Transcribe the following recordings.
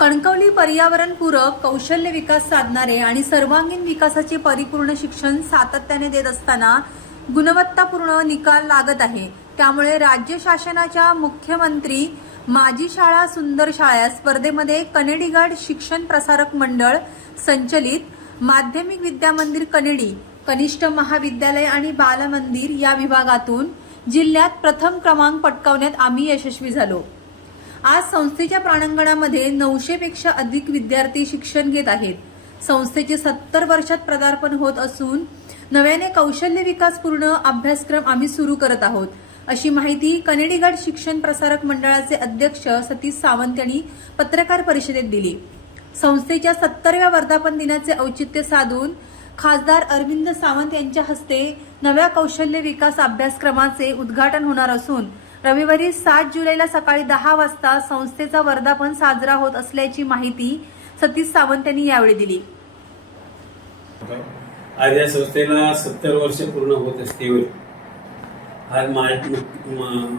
कणकवली पर्यावरणपूरक कौशल्य विकास साधणारे आणि सर्वांगीण विकासाचे परिपूर्ण शिक्षण सातत्याने देत असताना गुणवत्तापूर्ण निकाल लागत आहे. त्यामुळे राज्य शासनाच्या मुख्यमंत्री माझी शाळा सुंदर शाळा स्पर्धेमध्ये कनेडी शिक्षण प्रसारक मंडळ संचलित माध्यमिक विद्यामंदिर कनेडी कनिष्ठ महाविद्यालय आणि बालमंदिर या विभागातून जिल्ह्यात प्रथम क्रमांक पटकावण्यात आम्ही यशस्वी झालो. आज संस्थेच्या प्रांगणामध्ये नऊशे पेक्षा अधिक विद्यार्थी शिक्षण घेत आहेत. संस्थेचे सत्तर वर्षात पदार्पण होत असून नव्याने कौशल्य विकास पूर्ण अभ्यासक्रम आम्ही सुरू करत आहोत. अशी माहिती कनेडीगड शिक्षण प्रसारक मंडळाचे अध्यक्ष सतीश सावंत यांनी पत्रकार परिषदेत दिली. संस्थेच्या सत्तरव्या वर्धापन दिनाचे औचित्य साधून खासदार अरविंद सावंत यांच्या हस्ते नव्या कौशल्य विकास अभ्यासक्रमाचे उद्घाटन होणार असून रविवारी सात जुलैला सकाळी दहा वाजता संस्थेचा वर्धापन साजरा होत असल्याची माहिती सतीश सावंत यांनी यावेळी दिली. आज या संस्थेला सत्तर वर्ष पूर्ण होत असते आज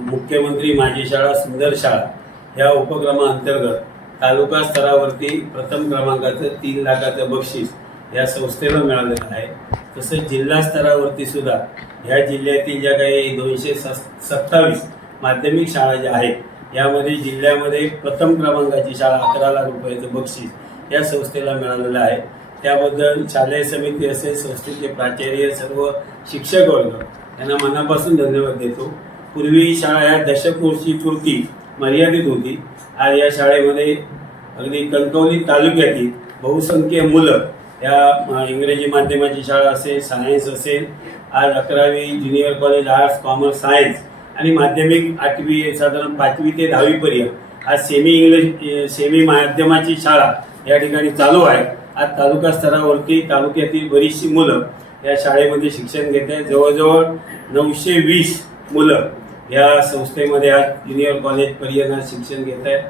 मुख्यमंत्री माझी शाळा सुंदर शाळा या उपक्रमाअंतर्गत तालुका स्तरावरती प्रथम क्रमांकाचं तीन लाखाचं बक्षीस या संस्थेला मिळालेलं आहे. तसंच जिल्हा स्तरावरती सुद्धा ह्या जिल्ह्यातील ज्या काही दोनशे सत्तावीस माध्यमिक शाळा ज्या आहेत यामध्ये जिल्ह्यामध्ये प्रथम क्रमांकाची शाळा अकरा लाख रुपयाचं बक्षीस या संस्थेला मिळालेलं आहे. त्याबद्दल शालेय समिती असेल संस्थेचे प्राचार्य सर्व शिक्षक वर्ग यांना मनापासून धन्यवाद देतो. पूर्वी शाळा या दशकोर्षी पुरती मर्यादित होती. आज या शाळेमध्ये अगदी कणकवली तालुक्यातील बहुसंख्य मुलं या इंग्रजी माध्यमाची शाळा असेल सायन्स असेल आज अकरावी junior college arts commerce science आणि माध्यमिक आठवी साधारण पाचवी ते दहावीपर्यंत आज सेमी इंग्लिश सेमी माध्यमाची शाळा या ठिकाणी चालू आहे. आज तालुका स्तरावरती तालुक्यातील बरीचशी मुलं या शाळेमध्ये शिक्षण घेत आहेत. जवळजवळ नऊशे वीस मुलं या संस्थेमध्ये आज ज्युनियर कॉलेजपर्यंत शिक्षण घेत आहेत.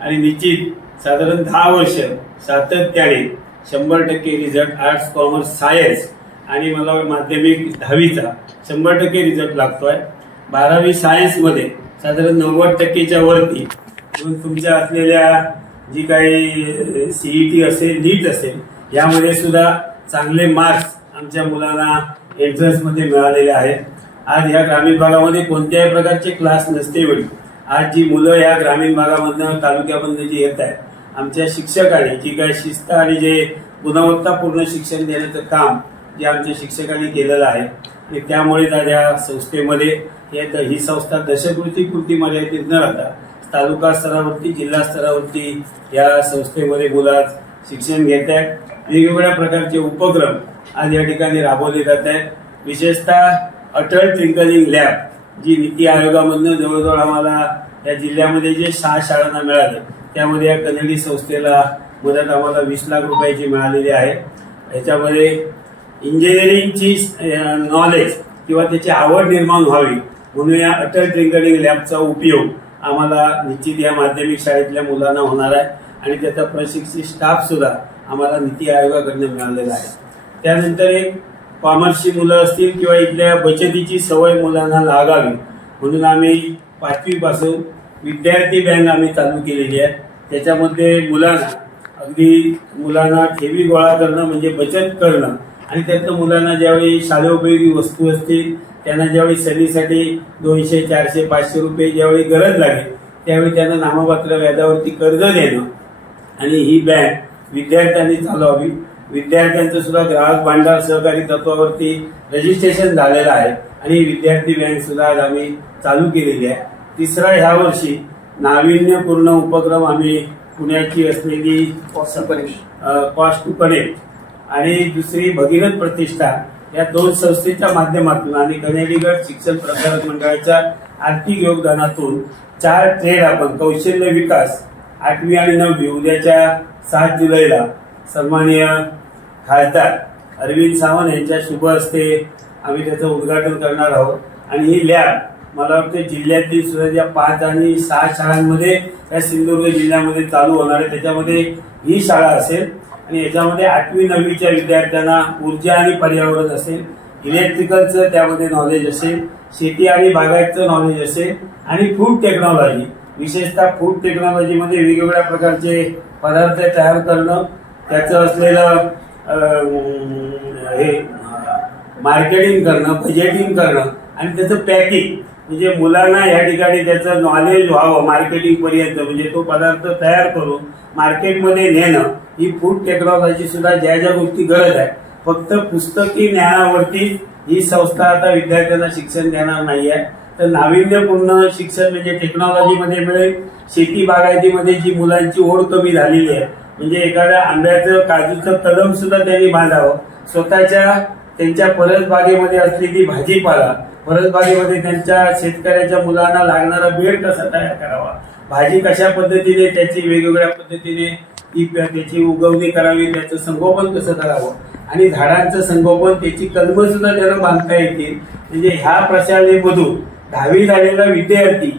आणि निश्चित साधारण दहा वर्ष सातत्याने शंभर टक्के रिझल्ट आर्ट्स कॉमर्स सायन्स आणि मला माध्यमिक दहावीचा शंभर टक्के रिझल्ट लागतो आहे बारावी सायन्समध्ये साधारण नव्वद टक्केच्या वरती. म्हणून तुमच्या असलेल्या जी काही सीईटी असेल नीट असेल यामध्ये सुद्धा चांगले मार्क्स आमच्या मुलांना एंट्रन्समध्ये मिळालेले आहेत. आज या ग्रामीण भागामध्ये कोणत्याही प्रकारचे क्लास नसते वेळी आज जी मुलं या ग्रामीण भागामधनं तालुक्यामधनं जी येत आहेत आमच्या शिक्षकांनी जी काही शिस्त आणि जे गुणवत्तापूर्ण शिक्षण देण्याचं काम जे आमच्या शिक्षकांनी केलेलं आहे त्यामुळे त्या संस्थेमध्ये हे- ही संस्था दशकृती पूर्ती मर्यादित न राहता तालुका स्तरावरती जिल्हा स्तरावरती या संस्थेमध्ये मुलात शिक्षण घेत आहेत. वेगवेगळ्या प्रकारचे उपक्रम आज या ठिकाणी राबवले जात आहेत. विशेषतः अटल ट्रिंकलिंग लॅब जी नीती आयोगामधनं जवळजवळ आम्हाला या जिल्ह्यामध्ये जे सहा शाळांना मिळाले त्यामध्ये या कन्नडी संस्थेला मदत आम्हाला वीस लाख रुपयाची मिळालेली आहे. याच्यामध्ये इंजिनिअरिंगची नॉलेज किंवा त्याची आवड निर्माण व्हावी म्हणून या अटल ट्रिंकलिंग लॅबचा उपयोग आम्हाला निश्चित या माध्यमिक शाळेतल्या मुलांना होणार आहे आणि त्याचा प्रशिक्षित स्टाफ सुद्धा आम्हाला नीती आयोगाकडनं मिळालेला आहे. त्यानंतर एक कॉमर्सची मुलं असतील किंवा इथल्या बचतीची सवय मुलांना लागावी म्हणून आम्ही पाचवीपासून विद्यार्थी बँक आम्ही चालू केलेली आहे. त्याच्यामध्ये मुलांना अगदी मुलांना ठेवी गोळा करणं म्हणजे बचत करणं आणि त्यातनं मुलांना ज्यावेळी शाळेउपयोगी वस्तू असतील त्यांना ज्यावेळी सणीसाठी दोनशे चारशे पाचशे रुपये ज्यावेळी गरज लागेल त्यावेळी त्यांना नाममात्र व्याजावरती कर्ज देणं. आणि ही बँक विद्यार्थ्यांनी चालवावी. विद्यार्थ्यांचं सुद्धा ग्राहक भांडार सहकारी तत्वावरती रजिस्ट्रेशन झालेलं आहे. आणि विद्यार्थी बँक सुद्धा आज आम्ही चालू केलेली आहे. तिसरा ह्या वर्षी नाविन्यपूर्ण उपक्रम आम्ही पुण्याची असलेली कॉस्ट टू कनेक्ट आणि दुसरी भगीरथ प्रतिष्ठा या दोन संस्थेच्या माध्यमातून आणि कनेडीगड शिक्षण प्रसारक मंडळाच्या आर्थिक योगदानातून चार ट्रेड आपण कौशल्य विकास आठवी आणि नववी उद्याच्या सात जुलैला सन्माननीय खासदार अरविंद सावंत यांच्या शुभ हस्ते आम्ही त्याचं उद्घाटन करणार आहोत. आणि ही लॅब मला वाटतं जिल्ह्यातील सुद्धा ज्या पाच आणि सहा शाळांमध्ये या सिंधुदुर्ग जिल्ह्यामध्ये चालू होणार आहे त्याच्यामध्ये ही शाळा असेल. आणि याच्यामध्ये आठवी नववीच्या विद्यार्थ्यांना ऊर्जा आणि पर्यावरण असेल इलेक्ट्रिकलचं त्यामध्ये नॉलेज असेल शेती आणि बागायतचं नॉलेज असेल आणि फूड टेक्नॉलॉजी विशेषतः फूड टेक्नॉलॉजीमध्ये वेगवेगळ्या प्रकारचे पदार्थ तयार करणं त्याचं असलेलं हे मार्केटिंग करणं बजेटिंग करणं आणि त्याचं पॅकिंग म्हणजे मुलांना या ठिकाणी त्याचं नॉलेज व्हावं मार्केटिंगपर्यंत म्हणजे तो पदार्थ तयार करून मार्केटमध्ये नेणं ही फूड टेक्नॉलॉजी सुद्धा ज्या ज्या गोष्टी गरज आहे. फक्त पुस्तकी ज्ञानावरती ही संस्था आता विद्यार्थ्यांना शिक्षण देणार नाही आहे तर नाविन्यपूर्ण शिक्षण म्हणजे टेक्नॉलॉजीमध्ये मिळेल. शेती बागायतीमध्ये जी मुलांची ओढ कमी झालेली आहे. म्हणजे एखाद्या आंब्याचं काजूचं कलम सुद्धा त्यांनी बांधावं. स्वतःच्या त्यांच्या परसबागेमध्ये असलेली भाजीपाला परसबागेमध्ये त्यांच्या शेतकऱ्याच्या मुलांना लागणारा बेड कसा तयार करावा? भाजी कशा पद्धतीने त्याची वेगवेगळ्या पद्धतीने ती त्याची उगवणी करावी त्याचं संगोपन कसं करावं? आणि झाडांचं संगोपन त्याची कलमं सुद्धा त्यांना बांधता येतील म्हणजे ह्या प्रशालेमधून दहावी झालेला विद्यार्थी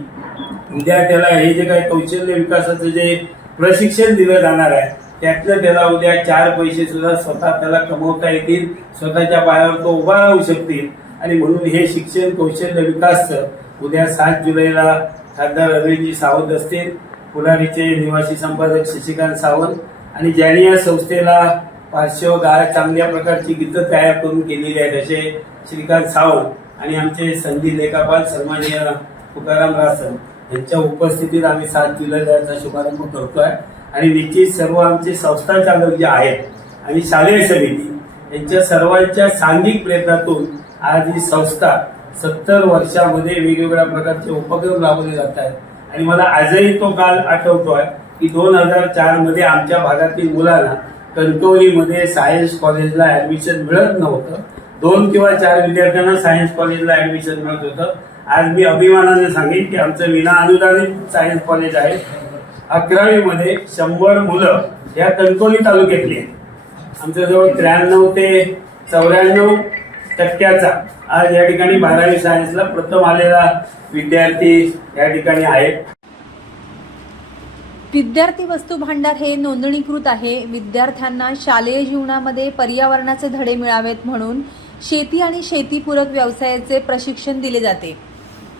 उद्या त्याला हे जे काही कौशल्य विकासाचं जे प्रशिक्षण दिलं जाणार आहे त्यातलं त्याला उद्या चार पैसे सुद्धा स्वतः त्याला कमवता येतील स्वतःच्या पायावर तो उभा राहू शकतील. आणि म्हणून हे शिक्षण कौशल्य विकास उद्या सात जुलैला खासदार अरविंदजी सावंत असतील. पुढारीचे निवासी संपादक शशिकांत सावंत आणि ज्यांनी या संस्थेला पार्श्व गाय चांगल्या प्रकारची गीतं तयार करून केलेली आहेत असे श्रीकांत सावंत आणि आमचे संधी लेखापाल सन्मान्य तुकाराम रासन यांच्या उपस्थितीत आम्ही सात जुलैला याचा शुभारंभ करतोय. आणि निश्चित सर्व आमचे संस्था चालक जे आहेत आणि शालेय समिती यांच्या सर्वांच्या सांघिक प्रयत्नातून आज ही संस्था सत्तर वर्षामध्ये वेगवेगळ्या प्रकारचे उपक्रम राबवले जात आहेत. आणि मला आजही तो काल आठवतोय की दोन हजार चारमध्ये आमच्या भागातील मुलांना कणकवलीमध्ये सायन्स कॉलेजला ऍडमिशन मिळत नव्हतं. दोन किंवा चार विद्यार्थ्यांना सायन्स कॉलेजला ऍडमिशन मिळत होतं. आज मी अभिमानाने सांगेन की आमचं विना अनुदानित सायन्स कॉलेज आहे. अकरावी मध्ये शंभर मुलं या कणकवली तालुक्यातली आहेत. आमच्याजवळ त्र्याण्णव ते चौऱ्याण्णव टक्क्याचा. आज या ठिकाणी बारावी सायन्सला प्रथम आलेला विद्यार्थी या ठिकाणी आहे विद्यार्थी वस्तू भांडार हे नोंदणीकृत आहे. विद्यार्थ्यांना शालेय जीवनामध्ये पर्यावरणाचे धडे मिळावेत म्हणून शेती आणि शेतीपूरक व्यवसायाचे प्रशिक्षण दिले जाते.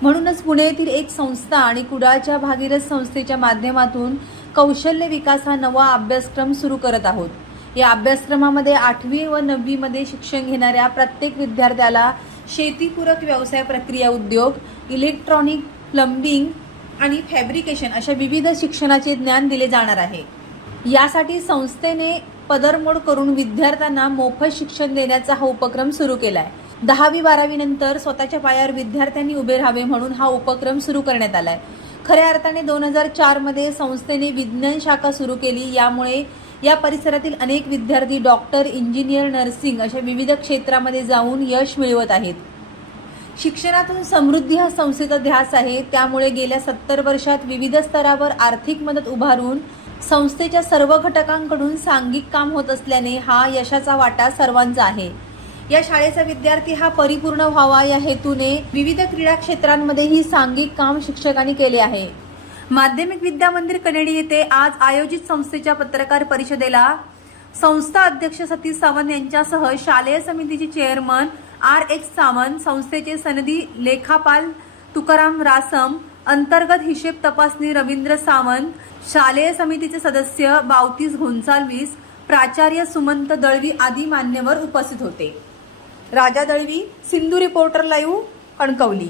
म्हणूनच पुणे येथील एक संस्था आणि कुडाळच्या भागीरथ संस्थेच्या माध्यमातून कौशल्य विकास हा नवा अभ्यासक्रम सुरू करत आहोत. या अभ्यासक्रमामध्ये आठवी व नववीमध्ये शिक्षण घेणाऱ्या प्रत्येक विद्यार्थ्याला शेतीपूरक व्यवसाय प्रक्रिया उद्योग इलेक्ट्रॉनिक प्लंबिंग आणि फॅब्रिकेशन अशा विविध शिक्षणाचे ज्ञान दिले जाणार आहे. यासाठी संस्थेने पदरमोड करून विद्यार्थ्यांना मोफत शिक्षण देण्याचा हा उपक्रम सुरू केला आहे दहावी बारावी नंतर स्वतःच्या पायावर विद्यार्थ्यांनी उभे राहावे म्हणून हा उपक्रम सुरू करण्यात आला आहे खऱ्या अर्थाने दोन हजार चारमध्ये संस्थेने विज्ञान शाखा सुरू केली यामुळे या परिसरातील अनेक विद्यार्थी डॉक्टर इंजिनियर नर्सिंग अशा विविध क्षेत्रामध्ये जाऊन यश मिळवत आहेत. शिक्षणातून समृद्धी हा संस्थेचा ध्यास आहे. त्यामुळे गेल्या सत्तर वर्षात विविध स्तरावर आर्थिक मदत उभारून संस्थेच्या सर्व घटकांकडून सांघिक काम होत असल्याने हा यशाचा वाटा सर्वांचा आहे. या शाळेचा विद्यार्थी हा परिपूर्ण व्हावा या हेतूने विविध क्रीडा क्षेत्रांमध्येही सांघिक काम शिक्षकांनी केले आहे. माध्यमिक विद्या मंदिर कनेडी येथे आज आयोजित संस्थेच्या पत्रकार परिषदेला संस्था अध्यक्ष सतीश सावंत यांच्यासह शालेय समितीचे चेअरमन आर एक्स सावंत संस्थेचे सनदी लेखापाल तुकाराम रासम अंतर्गत हिशेब तपासणी रवींद्र सावंत शालेय समितीचे सदस्य बावतीस घोंसालवीस प्राचार्य सुमंत दळवी आदी मान्यवर उपस्थित होते. Raja Dalvi Sindhu reporter live Kankavli.